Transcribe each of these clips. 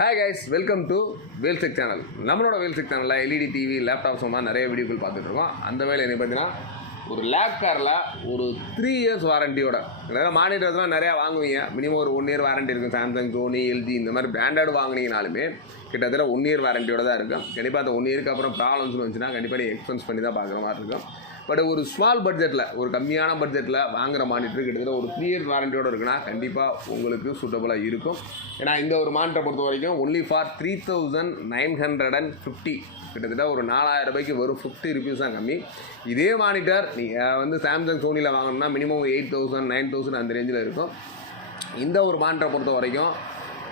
Hi guys, welcome to வேல்செக் channel. நம்மளோட வேல்செக் சேனலில் எல்இடி டிவி, லேப்டாப் சம்பந்தமாக நிறைய வீடியோக்கள் பார்த்துட்ருக்கோம். அந்த வேலை என்ன பார்த்தீங்கன்னா, ஒரு லேப் காரில் ஒரு 3 இயர்ஸ் வாரண்டியோட, அதாவது மானிட்டர்ஸ்லாம் நிறையா வாங்குவீங்க. மினிமம் ஒரு 1 இயர் வாரண்டி இருக்கும். சாம்சங், சோனி, எல்ஜி இந்த மாதிரி பிராண்டட் வாங்கினீங்கனாலுமே கிட்டத்தட்ட 1 இயர் வாரண்டியோட தான் இருக்கும். கண்டிப்பாக அந்த 1 இயருக்கு அப்புறம் ப்ராப்ளம்ஸ்னு வந்துச்சுன்னா கண்டிப்பாக நீங்கள் எக்ஸ்பென்ஸ் பண்ணி தான் பார்க்குற மாதிரி இருக்கும். பட் ஒரு ஸ்மால் பட்ஜெட்டில், ஒரு கம்மியான பட்ஜெட்டில் வாங்குகிற மானிட்டர் கிட்டத்தட்ட ஒரு 3 இயர் வாரண்டியோடு இருக்குன்னா கண்டிப்பாக உங்களுக்கு சூட்டபுளாக இருக்கும். ஏன்னா இந்த ஒரு மானிட்டரை பொறுத்த வரைக்கும் ஒன்லி ஃபார் 3950, கிட்டத்தட்ட ஒரு 4000 ரூபாய்க்கு வரும். 50 ருபீஸ் தான் கம்மி. இதே மானிட்டர் நீங்கள் வந்து சாம்சங், சோனியில் வாங்கணும்னா மினிமம் 8000, 9000 அந்த ரேஞ்சில் இருக்கும். இந்த ஒரு மானிட்டரை பொறுத்த வரைக்கும்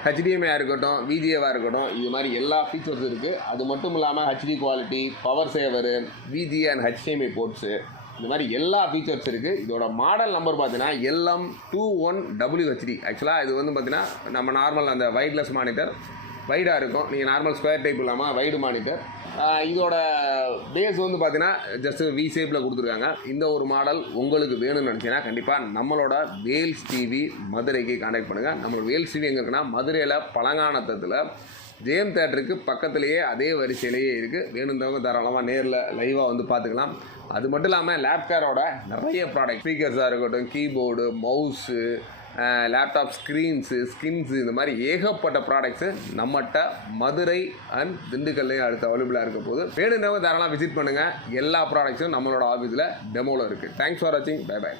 ஹெச்டிஎம்ஐயாக இருக்கட்டும், விஜிஏவாக இருக்கட்டும், இது மாதிரி எல்லா ஃபீச்சர்ஸும் இருக்குது. அது மட்டும் இல்லாமல் HD quality, power saver, VGA and HDMI ports, இந்த மாதிரி எல்லா ஃபீச்சர்ஸ் இருக்குது. இதோட மாடல் நம்பர் பார்த்தீங்கன்னா LM21WHD. ஆக்சுவலாக இது வந்து பார்த்தீங்கன்னா நம்ம நார்மல் அந்த வைட்லெஸ் மானிட்டர் வைடாக இருக்கும். நீங்கள் நார்மல் ஸ்கொயர் டைப் இல்லாமல் வைடு மானிட்டர். இதோட பேஸ் வந்து பார்த்தீங்கன்னா ஜஸ்ட் வி ஷேப்பில் கொடுத்துருக்காங்க. இந்த ஒரு மாடல் உங்களுக்கு வேணும்னு நினச்சிங்கன்னா கண்டிப்பாக நம்மளோட வேல்ஸ் டிவி மதுரைக்கு கான்டாக்ட் பண்ணுங்கள். நம்மளோட வேல்ஸ் டிவி எங்கே இருக்குன்னா மதுரையில் பழங்கானத்தத்தில் ஜேஎம் தேட்டருக்கு பக்கத்துலேயே அதே வரிசையிலேயே இருக்குது. வேணுன்றவங்க தாராளமாக நேரில் லைவாக வந்து பார்த்துக்கலாம். அது மட்டும் இல்லாமல் லேப்டாப்போட நிறைய ப்ராடக்ட், ஸ்பீக்கர்ஸாக இருக்கட்டும், கீபோர்டு, மவுஸு, லேப்டாப் ஸ்கின்ஸு இந்த மாதிரி ஏகப்பட்ட ப்ராடக்ட்ஸு நம்மகிட்ட மதுரை அண்ட் திண்டுக்கல்லையும் அடுத்து அவைலபிளாக இருக்க போது வேணுன்றவங்க தாராளமாக விசிட் பண்ணுங்கள். எல்லா ப்ராடக்ட்ஸும் நம்மளோட ஆஃபீஸில் டெமோவில் இருக்குது. தேங்க்ஸ் ஃபார் வாட்சிங். Bye by.